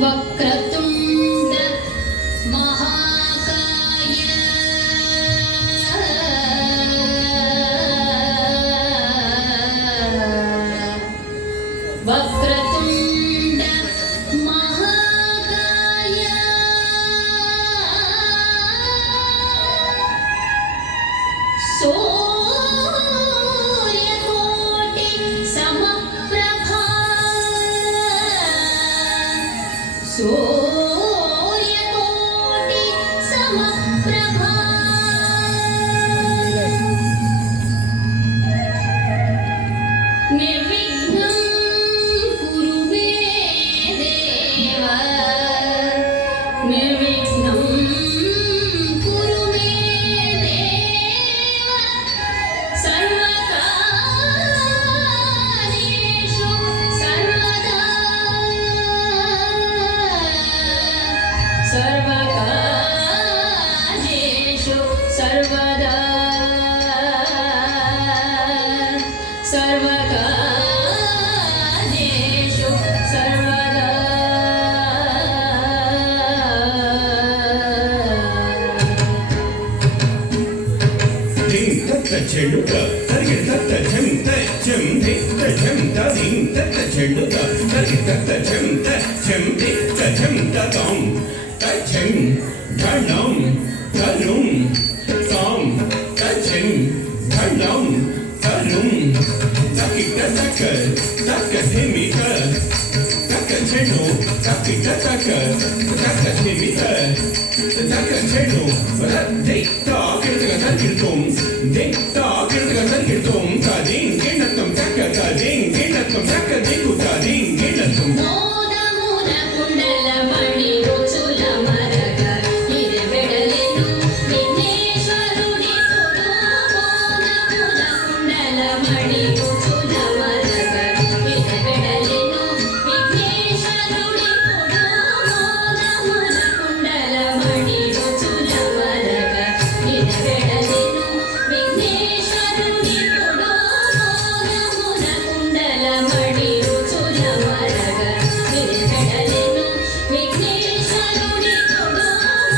वक्रतुण्ड महाकाय वक्रतुण्ड महाकाय सूर्यकोटि समप्रभा सूर्यकोटि समप्रभा निर्विघ्नं कुरु मे देव निर्विघ्नं कुरु मे देव सर्वकार्येषु सर्वदा सर्वकार्येषु सर्वदा सर्वकार्येषु सर्वदा ding tata chenduga targe tata chem ta chem ding ta chem ta ding tata chenduga targe tata chem ta chem ding ta chem ta dong ta chem ta long ta lung dong ta chem ta long ta lung ta ki ta ka hemi ka ta ka chenu ta ki ta ka hemi ka ta ka chenu ra ding ta ke ta ka tum ding ta ke ta ka tum ta ding ke na tum ta ka ding ke na tum ta ka ding ku ta ding ke na tum మోదమున కుండల మణి రుచుల మరగ ఇది వెడలెను విఘ్నేశ్వరుడి తోడు మోదమున కుండల మణి రుచుల మరగ ఇది వెడలెను విఘ్నేశ్వరుడి తోడు మోదమున కుండల మణి రుచుల మరగ ఇది వెడలెను విఘ్నేశ్వరుడి తోడు మోదమున కుండల మణి రుచుల మరగ ఇది వెడలెను విఘ్నేశ్వరుడి తోడు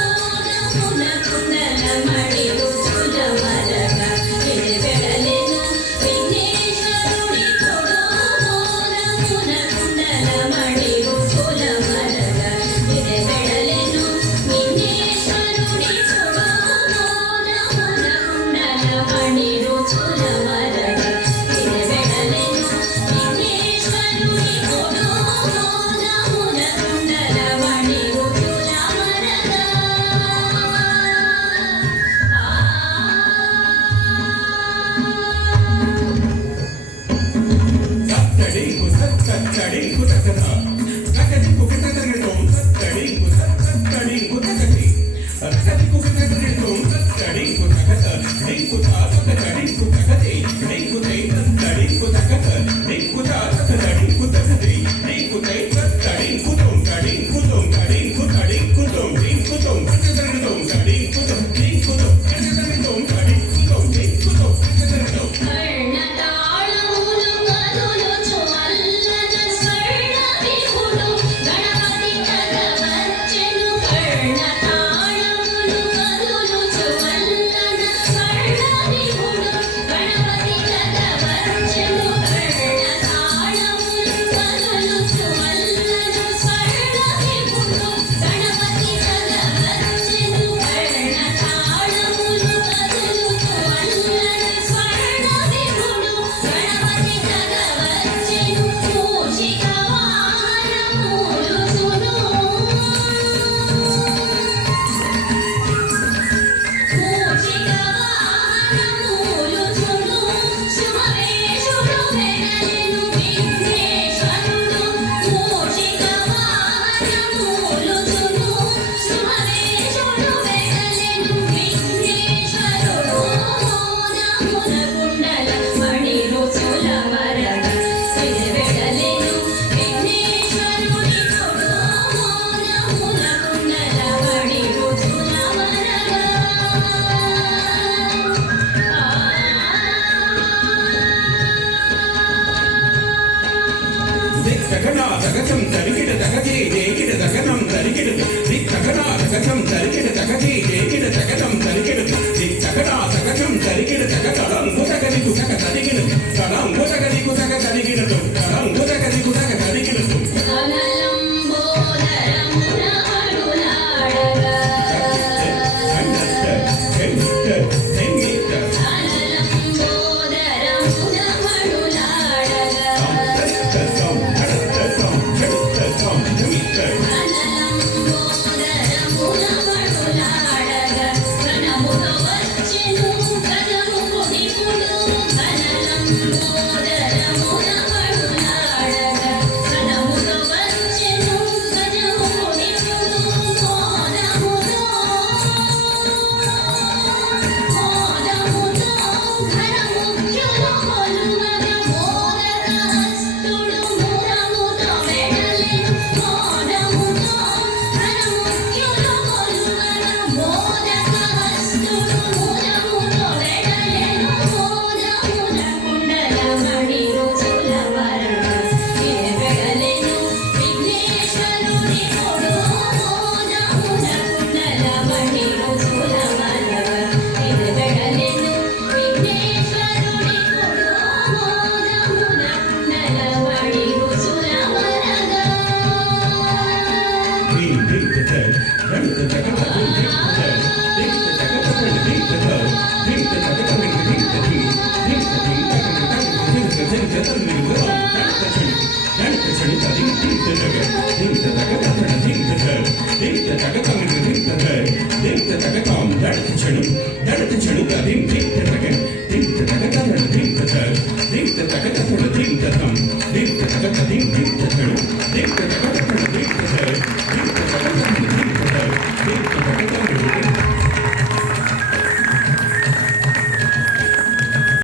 మోదమున కుండల మణి రుచుల మరగ ఇది వెడలెను విఘ్నేశ్వరుడి తోడు మోదమున కుండల మణి రుచుల మరగ ఇది వెడలెను విఘ్నేశ్వరుడి తోడు మోదమున కుండల మణి రుచుల మరగ ఇది వెడలెను విఘ్నేశ్వరుడి తోడు మోదమున కుండల మణి రుచుల మరగ tattadi ku tattadi ku takata takati ku tattadi tum tattadi ku tattadi ku takati takati ku tattadi tum tattadi ku takata ding ku ta tattadi ku takati ding ku tai tattadi ku takata ding ku ta tattadi ku takati ding ku tai tattadi ku tum tading ku tum tading ku tading ku tum ding ku tum tattadi tum tading ku tum ding ku tum tattadi tum tading ku tum ding ku tum tattadi tum కర్ణతాళములు కదులుచు అల్లన స్వర్ణ విభుడు గణపతి కదవచ్చెను కర్ణతాళములు కదులుచు అల్లన స్వర్ణ విభుడు గణపతి కదవచ్చెను కర్ణతాళములు కదులుచు అల్లన స్వర్ణ విభుడు గణపతి కదవచ్చెను కర్ణతాళములు కదులుచు అల్లన స్వర్ణ విభుడు గణపతి కదవచ్చెను మూషిక వాహనములు సును మూషిక వాహనములు సును శుభవేషుడు వెడలెను విఘ్నేశ్వరుడు మూషిక వాహనములు సును శుభవేషుడు వెడలెను విఘ్నేశ్వరుడు మోదమున కుండల మణి రుచుల మరగ ఇది వెడలెను విఘ్నేశ్వరుడి తోడు మోదమున కుండల మణి రుచుల మరగ dik takana takatam tadi